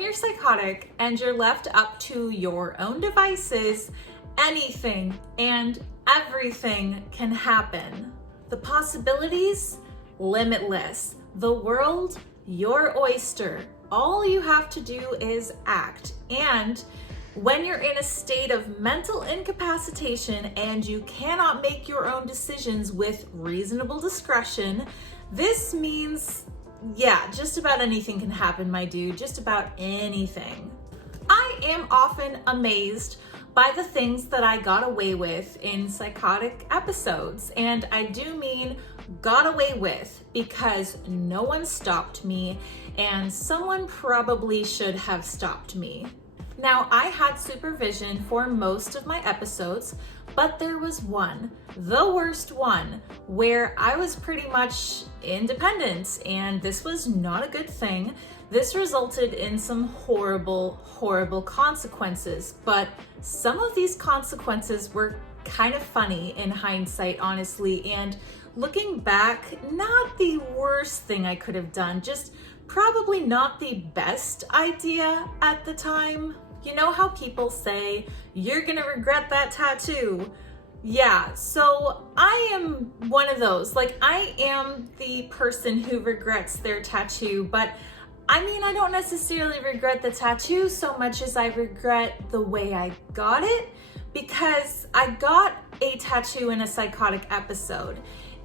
when you're psychotic and you're left up to your own devices, anything and everything can happen. The possibilities, limitless. The world, your oyster. All you have to do is act. And when you're in a state of mental incapacitation and you cannot make your own decisions with reasonable discretion, this means, yeah, just about anything can happen, my dude. Just about anything. I am often amazed by the things that I got away with in psychotic episodes. And I do mean got away with because no one stopped me and someone probably should have stopped me. Now, I had supervision for most of my episodes, but there was one, the worst one, where I was pretty much independent, and this was not a good thing. This resulted in some horrible, horrible consequences, but some of these consequences were kind of funny in hindsight, honestly, and looking back, not the worst thing I could have done, just probably not the best idea at the time. You know how people say, you're gonna regret that tattoo? Yeah, so I am one of those. Like, I am the person who regrets their tattoo, but I mean, I don't necessarily regret the tattoo so much as I regret the way I got it, because I got a tattoo in a psychotic episode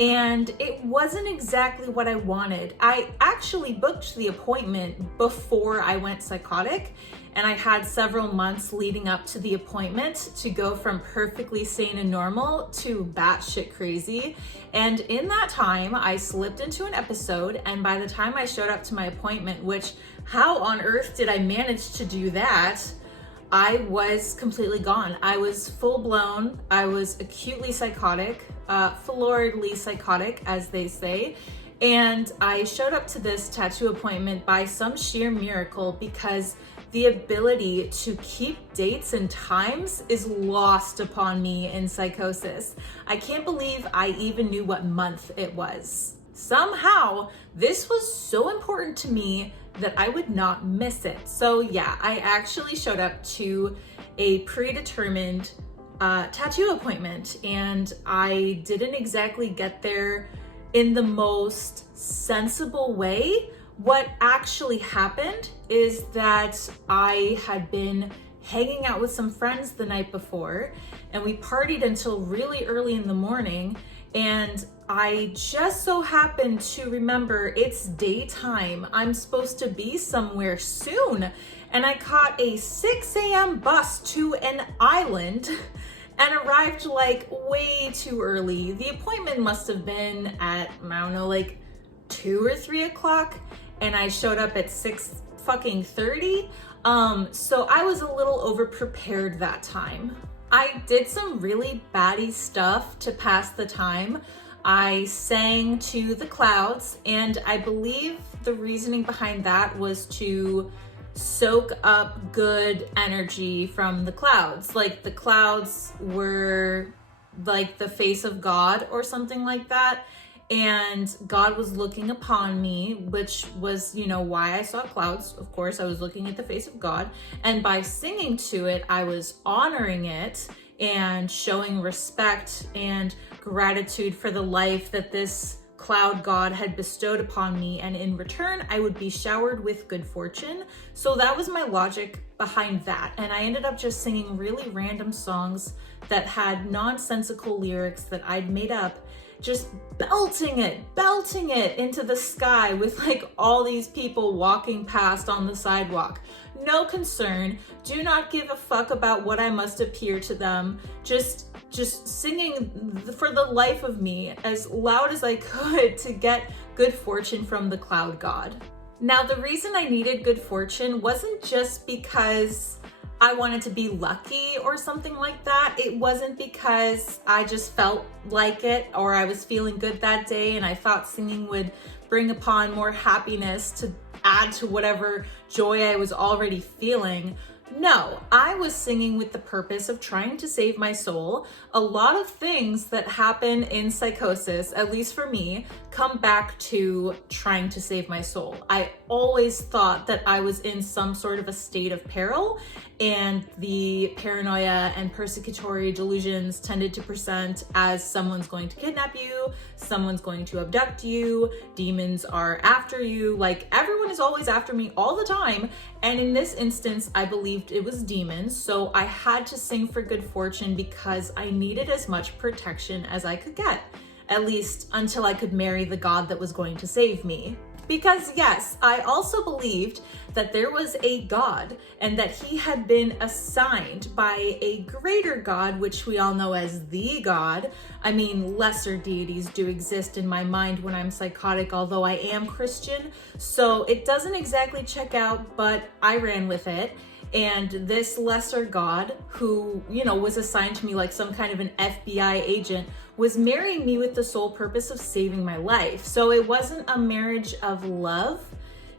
and it wasn't exactly what I wanted. I actually booked the appointment before I went psychotic, and I had several months leading up to the appointment to go from perfectly sane and normal to batshit crazy. And in that time, I slipped into an episode, and by the time I showed up to my appointment, which how on earth did I manage to do that? I was completely gone. I was full blown. I was acutely psychotic, floridly psychotic, as they say. And I showed up to this tattoo appointment by some sheer miracle because the ability to keep dates and times is lost upon me in psychosis. I can't believe I even knew what month it was. Somehow, this was so important to me that I would not miss it. So yeah, I actually showed up to a predetermined tattoo appointment, and I didn't exactly get there in the most sensible way. What actually happened is that I had been hanging out with some friends the night before, and we partied until really early in the morning, and I just so happened to remember it's daytime. I'm supposed to be somewhere soon. And I caught a 6 a.m. bus to an island and arrived like way too early. The appointment must have been at, I don't know, like 2 or 3 o'clock, and I showed up at 6:30. So I was a little over prepared that time. I did some really batty stuff to pass the time. I sang to the clouds, and I believe the reasoning behind that was to soak up good energy from the clouds. Like, the clouds were like the face of God or something like that. And God was looking upon me, which was, you know, why I saw clouds. Of course, I was looking at the face of God. And by singing to it, I was honoring it and showing respect and gratitude for the life that this cloud god had bestowed upon me. And in return, I would be showered with good fortune. So that was my logic behind that. And I ended up just singing really random songs that had nonsensical lyrics that I'd made up, just belting it into the sky with like all these people walking past on the sidewalk. No concern, do not give a fuck about what I must appear to them. Just singing for the life of me as loud as I could to get good fortune from the cloud god. Now, the reason I needed good fortune wasn't just because I wanted to be lucky or something like that. It wasn't because I just felt like it or I was feeling good that day and I thought singing would bring upon more happiness to add to whatever joy I was already feeling. No, I was singing with the purpose of trying to save my soul. A lot of things that happen in psychosis, at least for me, come back to trying to save my soul. I always thought that I was in some sort of a state of peril, and the paranoia and persecutory delusions tended to present as someone's going to kidnap you, someone's going to abduct you, demons are after you, like everyone is always after me all the time. And in this instance, I believed it was demons, so I had to sing for good fortune because I needed as much protection as I could get, at least until I could marry the God that was going to save me. Because yes, I also believed that there was a God and that he had been assigned by a greater God, which we all know as the God. I mean, lesser deities do exist in my mind when I'm psychotic, although I am Christian, so it doesn't exactly check out, but I ran with it. And this lesser God, who, was assigned to me like some kind of an FBI agent, was marrying me with the sole purpose of saving my life. So it wasn't a marriage of love.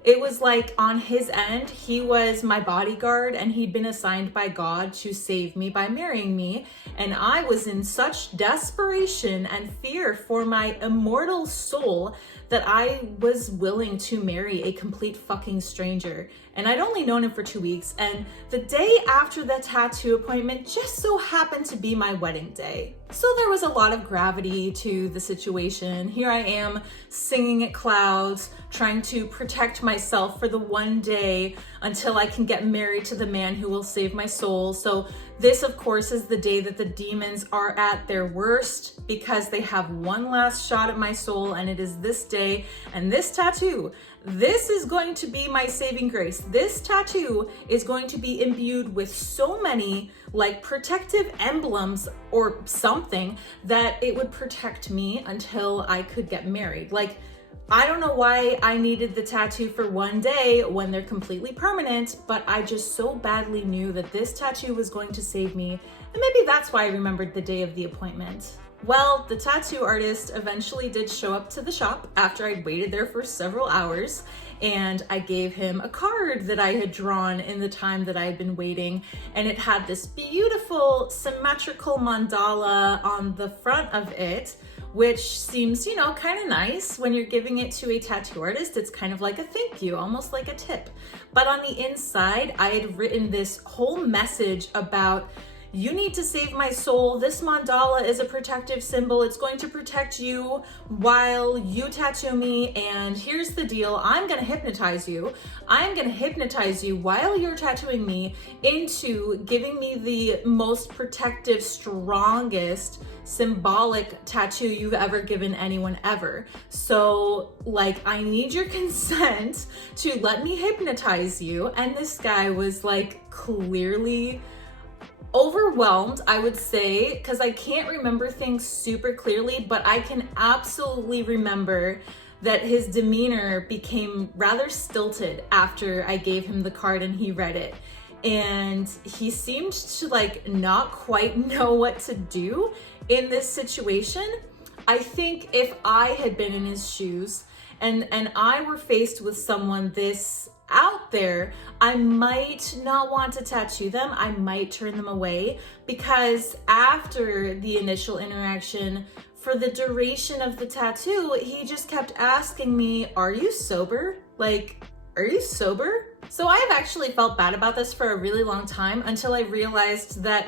It was like on his end, he was my bodyguard and he'd been assigned by God to save me by marrying me. And I was in such desperation and fear for my immortal soul that I was willing to marry a complete fucking stranger. And I'd only known him for 2 weeks. And the day after the tattoo appointment just so happened to be my wedding day. So there was a lot of gravity to the situation. Here I am singing at clouds, trying to protect myself for the one day until I can get married to the man who will save my soul. So this, of course, is the day that the demons are at their worst because they have one last shot at my soul, and it is this day. And this tattoo, this is going to be my saving grace. This tattoo is going to be imbued with so many like protective emblems or something that it would protect me until I could get married. Like, I don't know why I needed the tattoo for one day when they're completely permanent, but I just so badly knew that this tattoo was going to save me. And maybe that's why I remembered the day of the appointment. Well, the tattoo artist eventually did show up to the shop after I'd waited there for several hours, and I gave him a card that I had drawn in the time that I had been waiting, and it had this beautiful symmetrical mandala on the front of it, which seems, kind of nice when you're giving it to a tattoo artist. It's kind of like a thank you, almost like a tip. But on the inside, I had written this whole message about, you need to save my soul. This mandala is a protective symbol. It's going to protect you while you tattoo me. And here's the deal. I'm going to hypnotize you. I'm going to hypnotize you while you're tattooing me into giving me the most protective, strongest, symbolic tattoo you've ever given anyone ever. So I need your consent to let me hypnotize you. And this guy was clearly overwhelmed, I would say, because I can't remember things super clearly, but I can absolutely remember that his demeanor became rather stilted after I gave him the card and he read it. And he seemed to not quite know what to do in this situation. I think if I had been in his shoes and I were faced with someone this out there, I might not want to tattoo them. I might turn them away, because after the initial interaction, for the duration of the tattoo, he just kept asking me, are you sober? Are you sober? So I've actually felt bad about this for a really long time until I realized that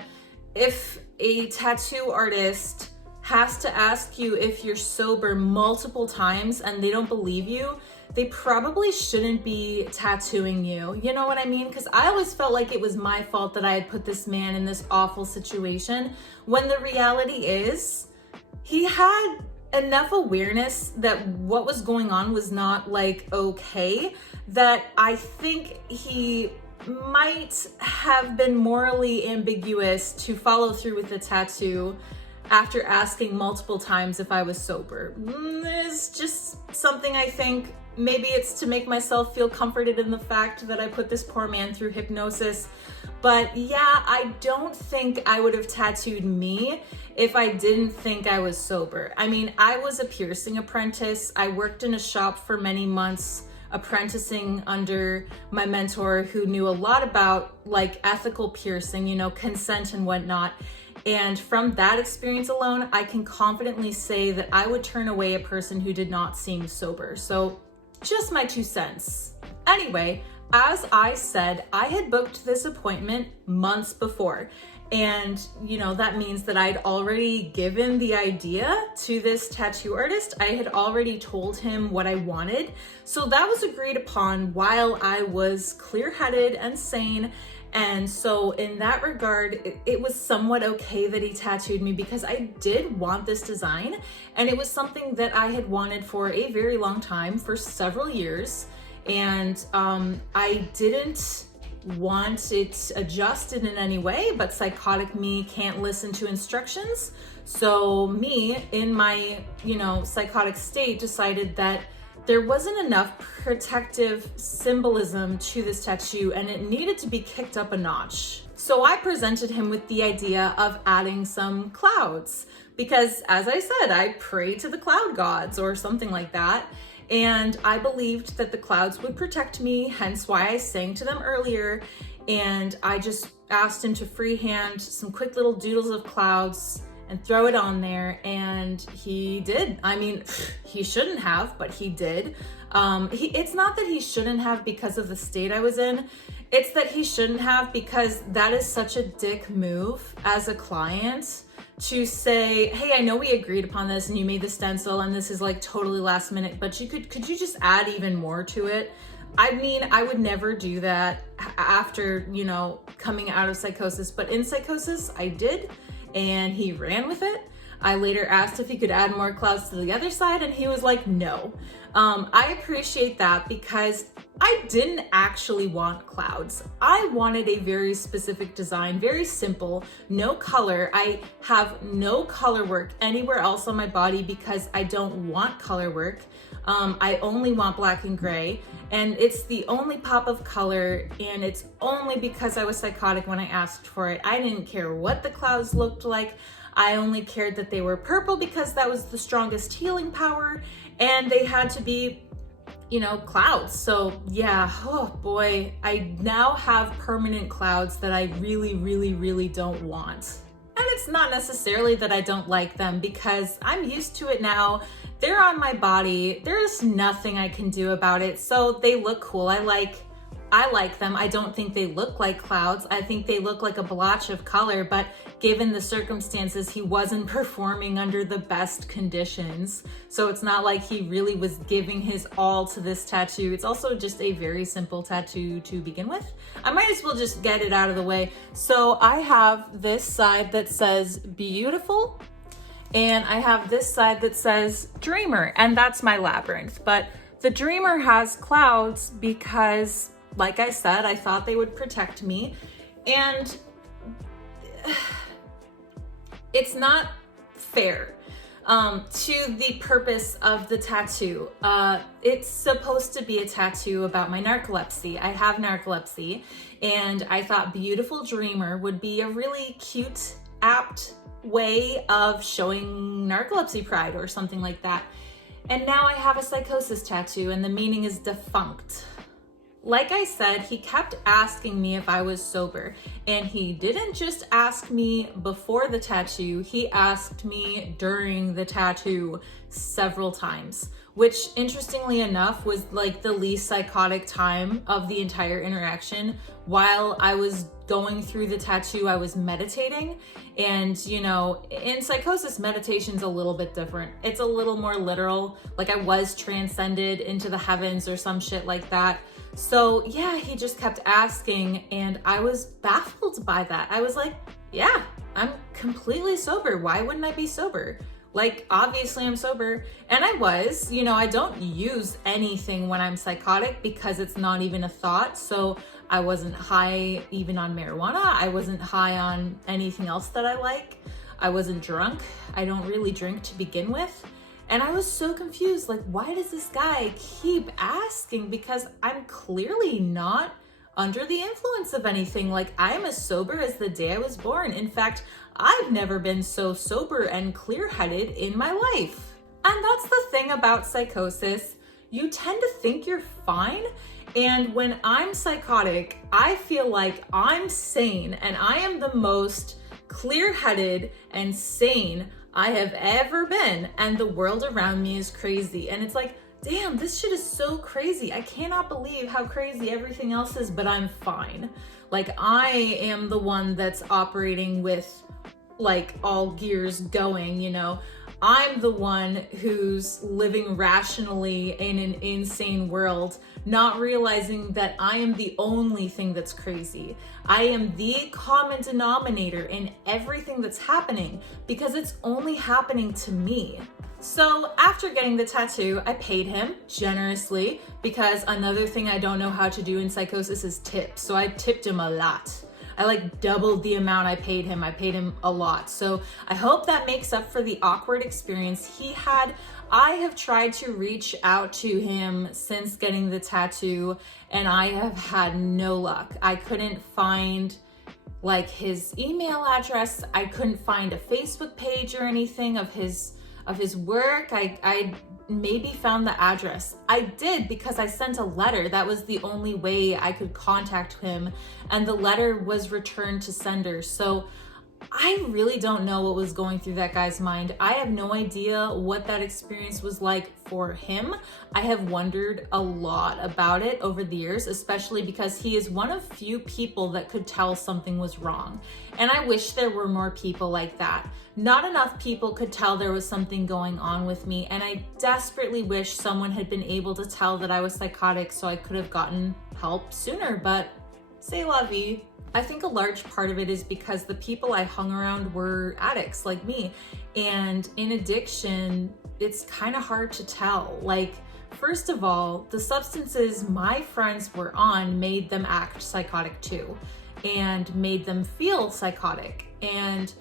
if a tattoo artist has to ask you if you're sober multiple times and they don't believe you, they probably shouldn't be tattooing you. You know what I mean? Because I always felt like it was my fault that I had put this man in this awful situation, when the reality is he had enough awareness that what was going on was not okay, that I think he might have been morally ambiguous to follow through with the tattoo after asking multiple times if I was sober. There's just something I think, maybe it's to make myself feel comforted in the fact that I put this poor man through hypnosis. But yeah, I don't think I would have tattooed me if I didn't think I was sober. I mean, I was a piercing apprentice. I worked in a shop for many months apprenticing under my mentor who knew a lot about like ethical piercing, you know, consent and whatnot. And from that experience alone, I can confidently say that I would turn away a person who did not seem sober. So just my 2 cents. Anyway, as I said, I had booked this appointment months before. And, you know, that means that I'd already given the idea to this tattoo artist. I had already told him what I wanted. So that was agreed upon while I was clear-headed and sane. And so in that regard, it was somewhat okay that he tattooed me because I did want this design. And it was something that I had wanted for a very long time, for several years. And I didn't want it adjusted in any way, but psychotic me can't listen to instructions. So me, in my, you know, psychotic state, decided that there wasn't enough protective symbolism to this tattoo and it needed to be kicked up a notch. So I presented him with the idea of adding some clouds because, as I said, I pray to the cloud gods or something like that. And I believed that the clouds would protect me, hence why I sang to them earlier. And I just asked him to freehand some quick little doodles of clouds and throw it on there, and he did. I mean, he shouldn't have, but he did. It's not that he shouldn't have because of the state I was in. It's that he shouldn't have because that is such a dick move as a client to say, hey, I know we agreed upon this and you made the stencil and this is like totally last minute, but could you just add even more to it? I mean, I would never do that after, you know, coming out of psychosis, but in psychosis I did, and he ran with it. I later asked if he could add more clouds to the other side and he was like, no. I appreciate that because I didn't actually want clouds. I wanted a very specific design, very simple, no color. I have no color work anywhere else on my body because I don't want color work. I only want black and gray, and it's the only pop of color, and it's only because I was psychotic when I asked for it. I didn't care what the clouds looked like. I only cared that they were purple because that was the strongest healing power, and they had to be, you know, clouds. So yeah, oh boy, I now have permanent clouds that I really, really, really don't want. And it's not necessarily that I don't like them because I'm used to it now. They're on my body. There's nothing I can do about it. So they look cool. I like them. I don't think they look like clouds. I think they look like a blotch of color, but given the circumstances, he wasn't performing under the best conditions. So it's not like he really was giving his all to this tattoo. It's also just a very simple tattoo to begin with. I might as well just get it out of the way. So I have this side that says beautiful, and I have this side that says dreamer, and that's my labyrinth. But the dreamer has clouds because, like I said, I thought they would protect me, and it's not fair to the purpose of the tattoo. It's supposed to be a tattoo about my narcolepsy. I have narcolepsy, and I thought beautiful dreamer would be a really cute, apt way of showing narcolepsy pride or something like that. And now I have a psychosis tattoo, and the meaning is defunct. Like I said, he kept asking me if I was sober, and he didn't just ask me before the tattoo, he asked me during the tattoo several times, which interestingly enough was like the least psychotic time of the entire interaction. While I was going through the tattoo, I was meditating, and you know, in psychosis, meditation's a little bit different. It's a little more literal, like I was transcended into the heavens or some shit like that. So yeah, he just kept asking, and I was baffled by that. I was like, yeah, I'm completely sober. Why wouldn't I be sober? Like, obviously I'm sober. And I was, you know, I don't use anything when I'm psychotic because it's not even a thought. So I wasn't high even on marijuana. I wasn't high on anything else that I like. I wasn't drunk. I don't really drink to begin with. And I was so confused, like, why does this guy keep asking? Because I'm clearly not under the influence of anything. Like, I'm as sober as the day I was born. In fact, I've never been so sober and clear-headed in my life. And that's the thing about psychosis. you tend to think you're fine. And when I'm psychotic, I feel like I'm sane and I am the most clear-headed and sane I have ever been. And the world around me is crazy. And it's like, damn, this shit is so crazy. I cannot believe how crazy everything else is, but I'm fine. Like, I am the one that's operating with like all gears going, you know. I'm the one who's living rationally in an insane world, not realizing that I am the only thing that's crazy. I am the common denominator in everything that's happening because it's only happening to me. So after getting the tattoo, I paid him generously because another thing I don't know how to do in psychosis is tip. So I tipped him a lot. I like doubled the amount I paid him. I paid him a lot. So I hope that makes up for the awkward experience he had. I have tried to reach out to him since getting the tattoo and I have had no luck. I couldn't find like his email address. I couldn't find a Facebook page or anything of his work. I maybe found the address. I did because I sent a letter. That was the only way I could contact him, and the letter was returned to sender. So I really don't know what was going through that guy's mind. I have no idea what that experience was like for him. I have wondered a lot about it over the years, especially because he is one of few people that could tell something was wrong. And I wish there were more people like that. Not enough people could tell there was something going on with me, and I desperately wish someone had been able to tell that I was psychotic so I could have gotten help sooner, but c'est la vie. I think a large part of it is because the people I hung around were addicts like me. And in addiction, it's kind of hard to tell. Like, first of all, the substances my friends were on made them act psychotic too, and made them feel psychotic. And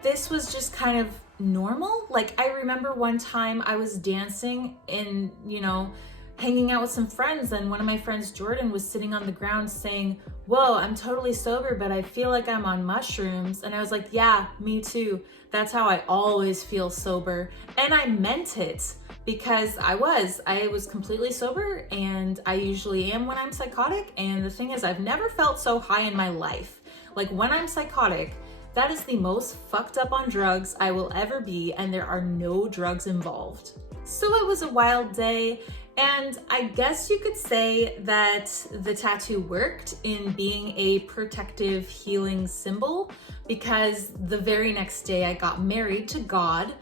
this was just kind of normal. Like, I remember one time I was dancing and, you know, hanging out with some friends, and one of my friends, Jordan, was sitting on the ground saying, "Whoa, I'm totally sober, but I feel like I'm on mushrooms." And I was like, yeah, me too. That's how I always feel sober. And I meant it because I was completely sober, and I usually am when I'm psychotic. And the thing is, I've never felt so high in my life. Like, when I'm psychotic, that is the most fucked up on drugs I will ever be, and there are no drugs involved. So it was a wild day. And I guess you could say that the tattoo worked in being a protective healing symbol, because the very next day I got married to God,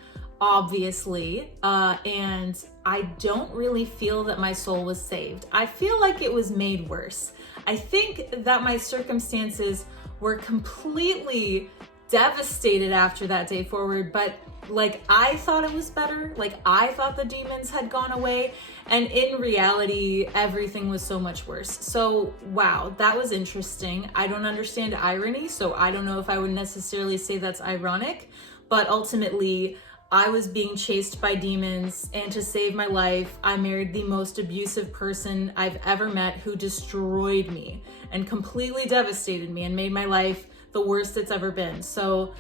obviously, and I don't really feel that my soul was saved. I feel like it was made worse. I think that my circumstances were completely devastated after that day forward, but like, I thought it was better. Like, I thought the demons had gone away, and in reality, everything was so much worse. So, wow, that was interesting. I don't understand irony, so I don't know if I would necessarily say that's ironic, but ultimately, I was being chased by demons, and to save my life, I married the most abusive person I've ever met, who destroyed me and completely devastated me and made my life the worst it's ever been. So,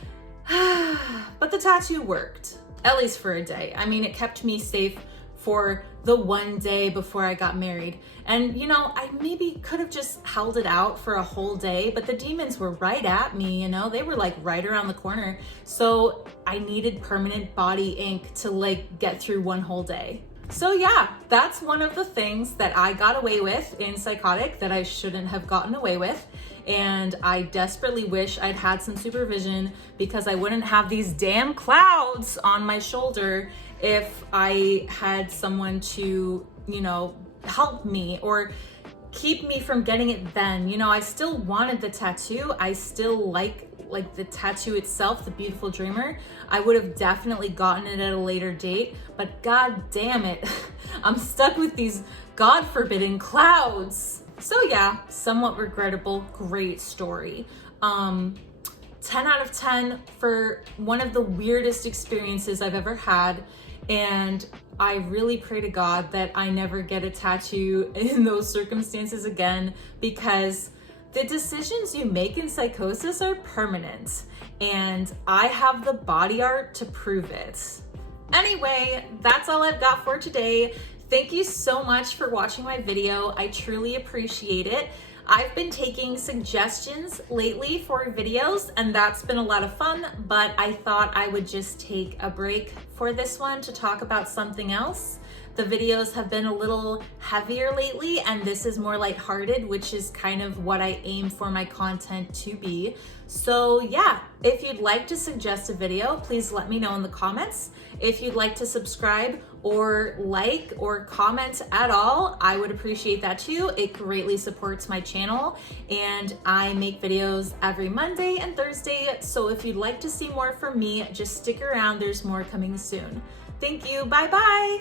but the tattoo worked, at least for a day. I mean, it kept me safe for the one day before I got married. And, you know, I maybe could have just held it out for a whole day, but the demons were right at me, you know, they were like right around the corner. So I needed permanent body ink to like get through one whole day. So yeah, that's one of the things that I got away with in Psychotic that I shouldn't have gotten away with. And I desperately wish I'd had some supervision, because I wouldn't have these damn clouds on my shoulder if I had someone to, you know, help me or keep me from getting it then. You know, I still wanted the tattoo. I still like the tattoo itself, the Beautiful Dreamer. I would have definitely gotten it at a later date, but god damn it, I'm stuck with these god forbidden clouds. So yeah, somewhat regrettable, great story. 10 out of 10 for one of the weirdest experiences I've ever had. And I really pray to God that I never get a tattoo in those circumstances again, because the decisions you make in psychosis are permanent, and I have the body art to prove it. Anyway, that's all I've got for today. Thank you so much for watching my video. I truly appreciate it. I've been taking suggestions lately for videos, and that's been a lot of fun, but I thought I would just take a break for this one to talk about something else. The videos have been a little heavier lately, and this is more lighthearted, which is kind of what I aim for my content to be. So yeah, if you'd like to suggest a video, please let me know in the comments. If you'd like to subscribe or like or comment at all, I would appreciate that too. It greatly supports my channel, and I make videos every Monday and Thursday. So if you'd like to see more from me, just stick around. There's more coming soon. Thank you. Bye bye.